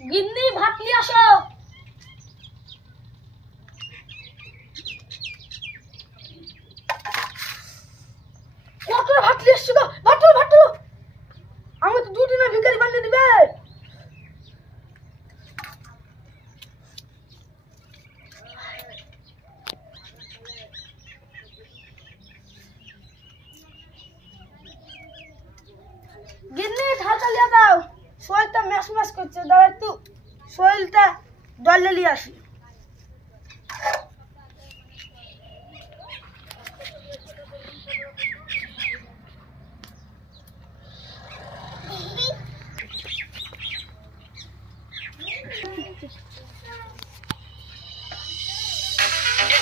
গিন্নি ভাত নিয়ে আসো। কত ভাত নিয়ে আসছো গো? ভাত ভাত আমি তো দুদিনে ভিখারি বানিয়ে দিবে। গিন্নি ঢাল চালিয়ে দাও, শরীরটা ম্যাশ ম্যাশ করছে। দাও একটু শরীরটা ডলে নিয়ে আসি।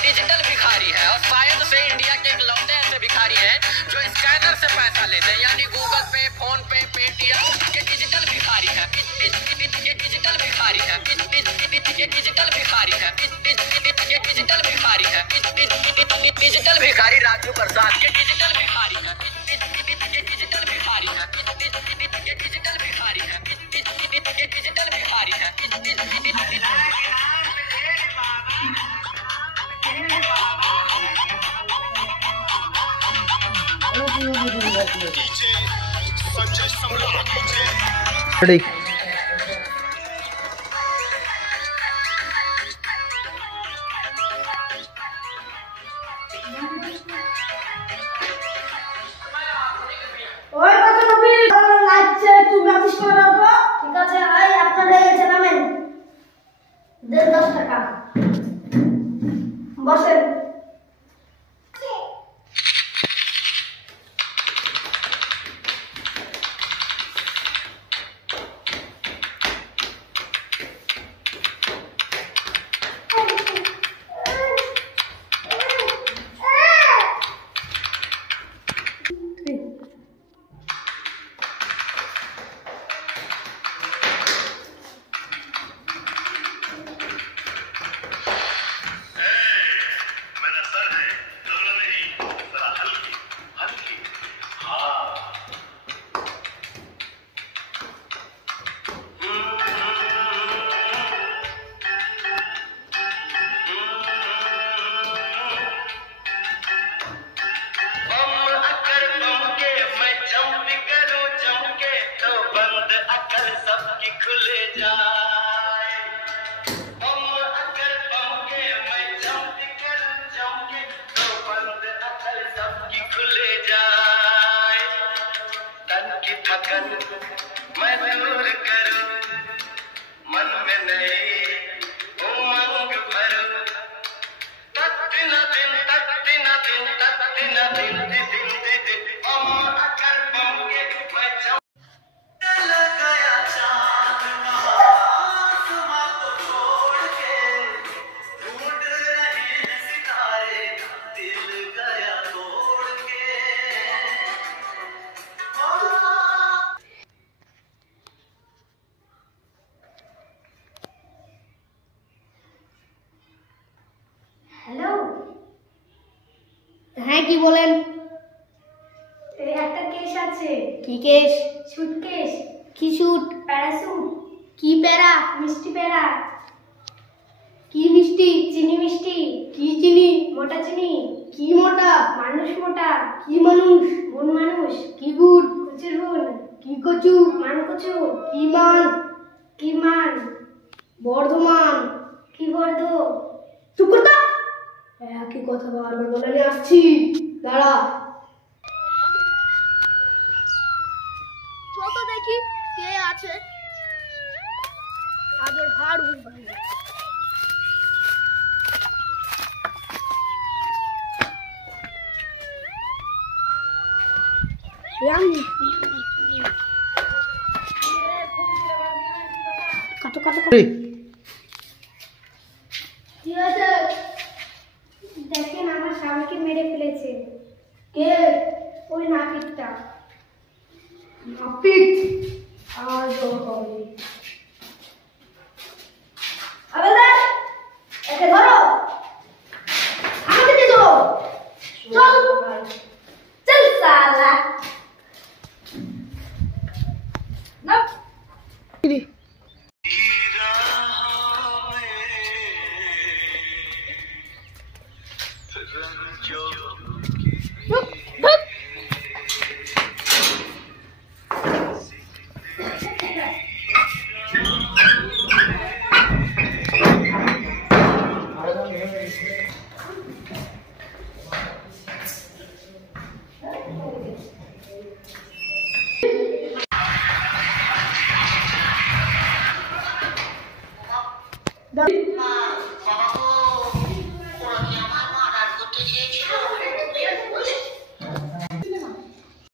डिजिटल भिखारी है और शायद से इंडिया के इकलौते ऐसे भिखारी हैं जो स्कैनर से पैसा लेते हैं, यानी गूगल पे, फोन पे, पेटीएम। ये डिजिटल भिखारी है, ये डिजिटल भिखारी है, ये डिजिटल भिखारी है, ये डिजिटल भिखारी है, डिजिटल भिखारी राजू प्रसाद। ये डिजिटल भिखारी है, ये डिजिटल भिखारी है, ये डिजिटल भिखारी है, ये डिजिटल भिखारी है। Ready. ওই কত নবী লাগছে, তুমি অফিস করে দাও তো। ঠিক আছে, এই আপনারা এসে নামেন। 10 টাকা বসেন। मैं दूर करूं, मन में नई उमंग भरूं। दिन दिन दिन दिन दिन दिन हम अकर बम के मैं चल गया चांद आसमां को छोड़ के, ढूंढ रहे हैं सितारे दिल गया तोड़ के। হ্যালো, হ্যাঁ কি বলেন? এই একটা কেস আছে। কি কেস? সুটকেস। কি শুট? প্যারাসুট। কি প্যারা? মিষ্টি প্যারা। কি মিষ্টি? চিনি মিষ্টি। কি চিনি? মোটা চিনি। কি মোটা? মানুষ মোটা। কি মানুষ? বুন মানুষ। কি বুট? কচুর বুন। কি কচু? মান কচু। কি মান? কি মান? বর্ধমান। কি বর্ধ। চুপ কর তো। একই কথা বারবার বলে আমি আসছি, দাঁড়া। যত দেখি কে আছে, আজ ওর হাড় উঠবে। কাটো কাটো কাটো। কি আছে? দেখেন আমার স্বামীকে মেরে ফেলেছে। কে? ওই নাপিতটা। নাপিত? আজও হবে। আবে একে ধরো, আমাকে দিয়ে ধরো। চল চল সালা না। দাও।